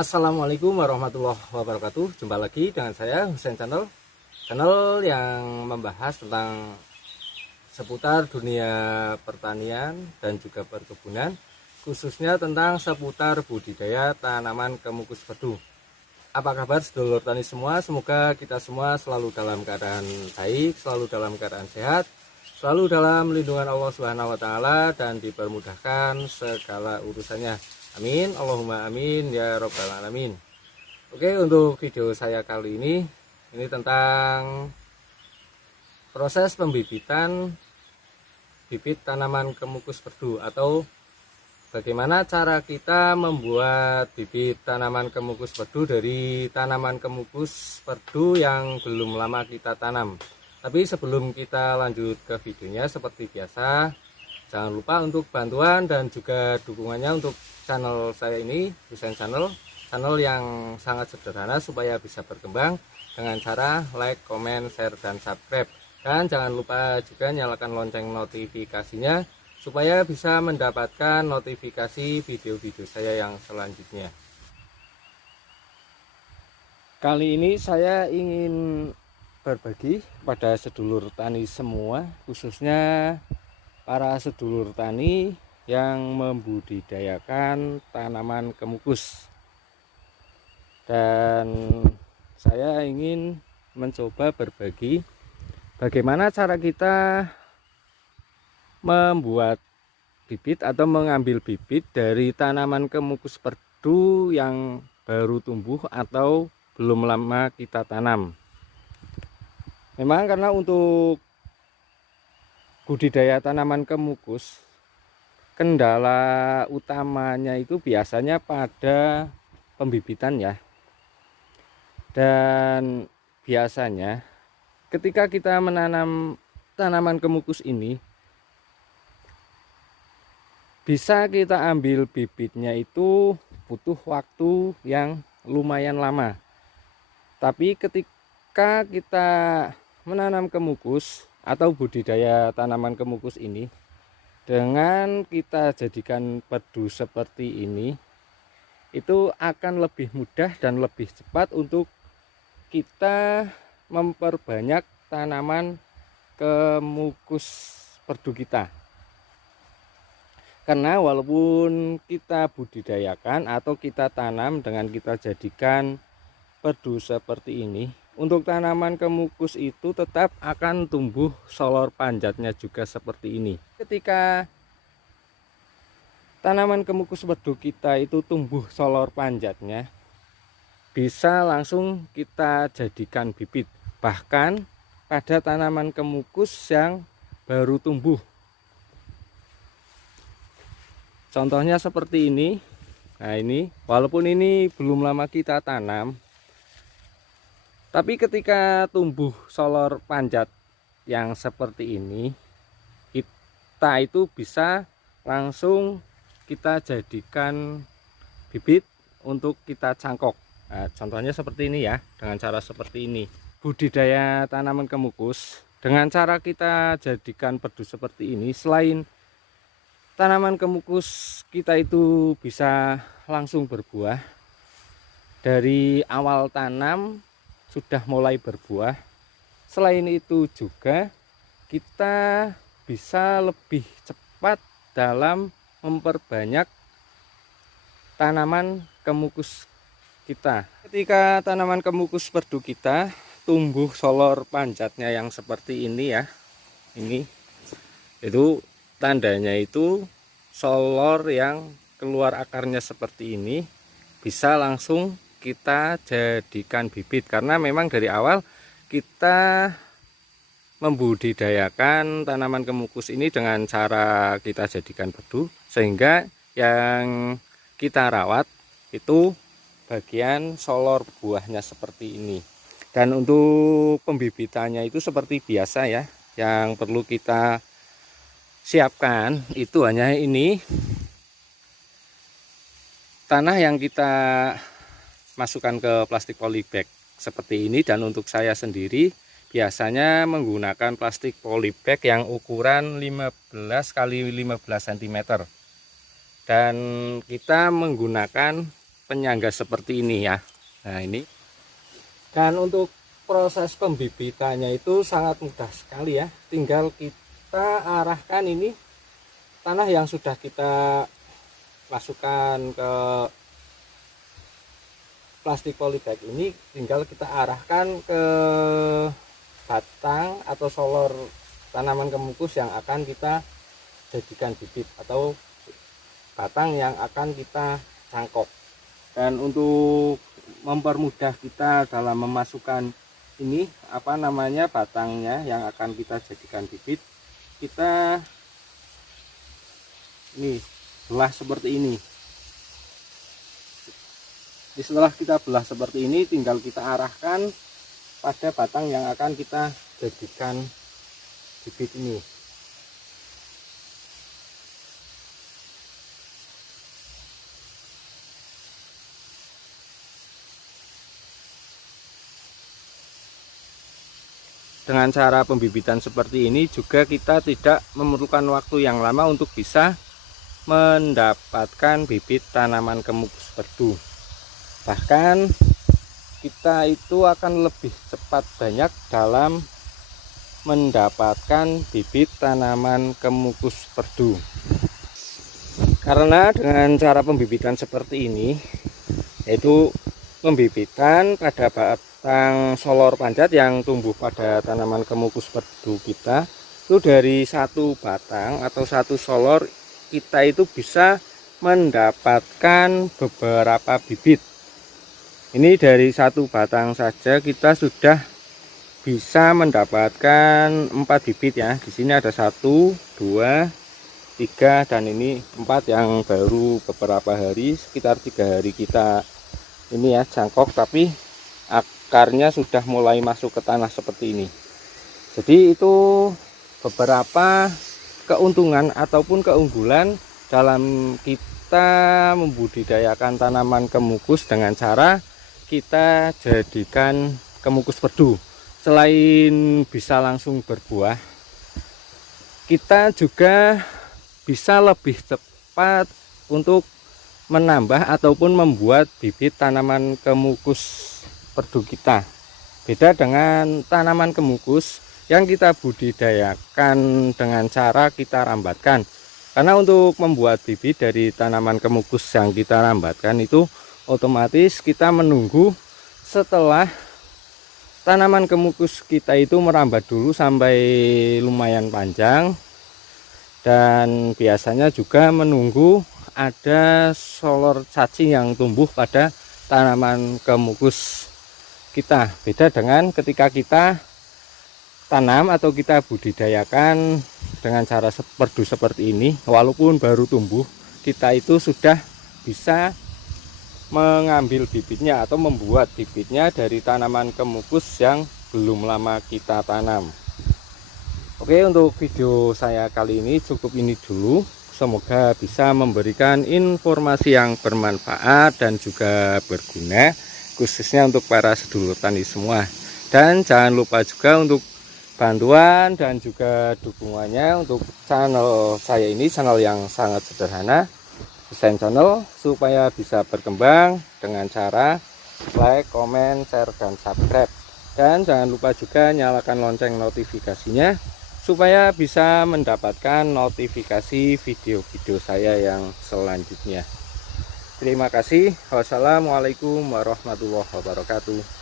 Assalamualaikum warahmatullahi wabarakatuh. Jumpa lagi dengan saya Husain Channel yang membahas tentang seputar dunia pertanian dan juga perkebunan, khususnya tentang seputar budidaya tanaman kemukus perdu. Apa kabar sedulur tani semua? Semoga kita semua selalu dalam keadaan baik, selalu dalam keadaan sehat, selalu dalam lindungan Allah Subhanahu wa taala dan dipermudahkan segala urusannya. Amin, Allahumma amin ya robbal alamin. Oke, untuk video saya kali ini tentang proses pembibitan bibit tanaman kemukus perdu, atau bagaimana cara kita membuat bibit tanaman kemukus perdu dari tanaman kemukus perdu yang belum lama kita tanam. Tapi sebelum kita lanjut ke videonya, seperti biasa, jangan lupa untuk bantuan dan juga dukungannya untuk channel saya ini, Husain Channel yang sangat sederhana supaya bisa berkembang dengan cara like, comment, share, dan subscribe. Dan jangan lupa juga nyalakan lonceng notifikasinya supaya bisa mendapatkan notifikasi video-video saya yang selanjutnya. Kali ini saya ingin berbagi pada sedulur tani semua, khususnya para sedulur tani yang membudidayakan tanaman kemukus. Dan saya ingin mencoba berbagi bagaimana cara kita membuat bibit atau mengambil bibit dari tanaman kemukus perdu yang baru tumbuh atau belum lama kita tanam. Memang karena untuk budidaya tanaman kemukus, kendala utamanya itu biasanya pada pembibitan ya. Dan biasanya ketika kita menanam tanaman kemukus ini, bisa kita ambil bibitnya itu butuh waktu yang lumayan lama. Tapi ketika kita menanam kemukus atau budidaya tanaman kemukus ini, dengan kita jadikan perdu seperti ini, itu akan lebih mudah dan lebih cepat untuk kita memperbanyak tanaman kemukus perdu kita. Karena walaupun kita budidayakan atau kita tanam dengan kita jadikan perdu seperti ini, untuk tanaman kemukus itu tetap akan tumbuh solor panjatnya juga seperti ini. Ketika tanaman kemukus perdu kita itu tumbuh solor panjatnya, bisa langsung kita jadikan bibit. Bahkan pada tanaman kemukus yang baru tumbuh. Contohnya seperti ini. Nah, ini walaupun ini belum lama kita tanam, tapi ketika tumbuh solor panjat yang seperti ini, kita itu bisa langsung kita jadikan bibit untuk kita cangkok. Nah, contohnya seperti ini ya, dengan cara seperti ini. Budidaya tanaman kemukus dengan cara kita jadikan perdu seperti ini, selain tanaman kemukus kita itu bisa langsung berbuah dari awal tanam, sudah mulai berbuah. Selain itu juga kita bisa lebih cepat dalam memperbanyak tanaman kemukus kita. Ketika tanaman kemukus perdu kita tumbuh solor panjatnya yang seperti ini ya, ini itu tandanya itu solor yang keluar akarnya seperti ini, bisa langsung kita jadikan bibit. Karena memang dari awal kita membudidayakan tanaman kemukus ini dengan cara kita jadikan perdu, sehingga yang kita rawat itu bagian solor buahnya seperti ini. Dan untuk pembibitannya itu seperti biasa ya, yang perlu kita siapkan itu hanya ini, tanah yang kita masukkan ke plastik polybag seperti ini. Dan untuk saya sendiri biasanya menggunakan plastik polybag yang ukuran 15 x 15 cm, dan kita menggunakan penyangga seperti ini ya. Nah ini, dan untuk proses pembibitannya itu sangat mudah sekali ya, tinggal kita arahkan ini tanah yang sudah kita masukkan ke plastik polybag ini, tinggal kita arahkan ke batang atau solor tanaman kemukus yang akan kita jadikan bibit atau batang yang akan kita cangkok. Dan untuk mempermudah kita dalam memasukkan ini batangnya yang akan kita jadikan bibit, kita ini belah seperti ini. Jadi setelah kita belah seperti ini, tinggal kita arahkan pada batang yang akan kita jadikan bibit ini. Dengan cara pembibitan seperti ini juga kita tidak memerlukan waktu yang lama untuk bisa mendapatkan bibit tanaman kemukus perdu. Bahkan kita itu akan lebih cepat banyak dalam mendapatkan bibit tanaman kemukus perdu. Karena dengan cara pembibitan seperti ini, yaitu pembibitan pada batang solor panjat yang tumbuh pada tanaman kemukus perdu kita, itu dari satu batang atau satu solor kita itu bisa mendapatkan beberapa bibit. Ini dari satu batang saja kita sudah bisa mendapatkan 4 bibit ya. Di sini ada 1, 2, 3 dan ini 4 yang baru beberapa hari, sekitar 3 hari kita ini ya jangkok, tapi akarnya sudah mulai masuk ke tanah seperti ini. Jadi itu beberapa keuntungan ataupun keunggulan dalam kita membudidayakan tanaman kemukus dengan cara kita jadikan kemukus perdu. Selain bisa langsung berbuah, kita juga bisa lebih cepat untuk menambah ataupun membuat bibit tanaman kemukus perdu kita. Beda dengan tanaman kemukus yang kita budidayakan dengan cara kita rambatkan. Karena untuk membuat bibit dari tanaman kemukus yang kita rambatkan itu otomatis kita menunggu setelah tanaman kemukus kita itu merambat dulu sampai lumayan panjang, dan biasanya juga menunggu ada solor cacing yang tumbuh pada tanaman kemukus kita. Beda dengan ketika kita tanam atau kita budidayakan dengan cara perdu seperti ini, walaupun baru tumbuh, kita itu sudah bisa mengambil bibitnya atau membuat bibitnya dari tanaman kemukus yang belum lama kita tanam. Oke, untuk video saya kali ini cukup ini dulu. Semoga bisa memberikan informasi yang bermanfaat dan juga berguna, khususnya untuk para sedulur tani semua. Dan jangan lupa juga untuk bantuan dan juga dukungannya untuk channel saya ini, channel yang sangat sederhana, desain channel, supaya bisa berkembang dengan cara like, comment, share, dan subscribe. Dan jangan lupa juga nyalakan lonceng notifikasinya supaya bisa mendapatkan notifikasi video-video saya yang selanjutnya. Terima kasih. Wassalamualaikum warahmatullahi wabarakatuh.